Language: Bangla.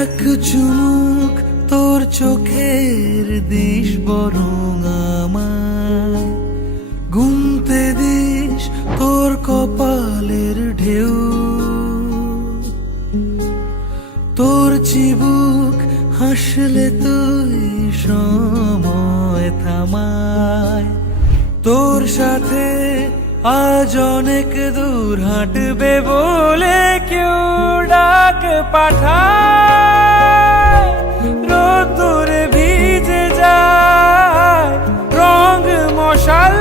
এক চুমুক তোর চোখের দিস বরং আমায় গুনতে দিস তোর কপালের ঢেউ, তোর চিবুক হাসলে তুই সময় থামায়। তোর সাথে আজ অনেক দূর হাঁটবে বলে কেউ ডাক পাঠায়, রোদ্দুরে ভিজে যায় রং মশাল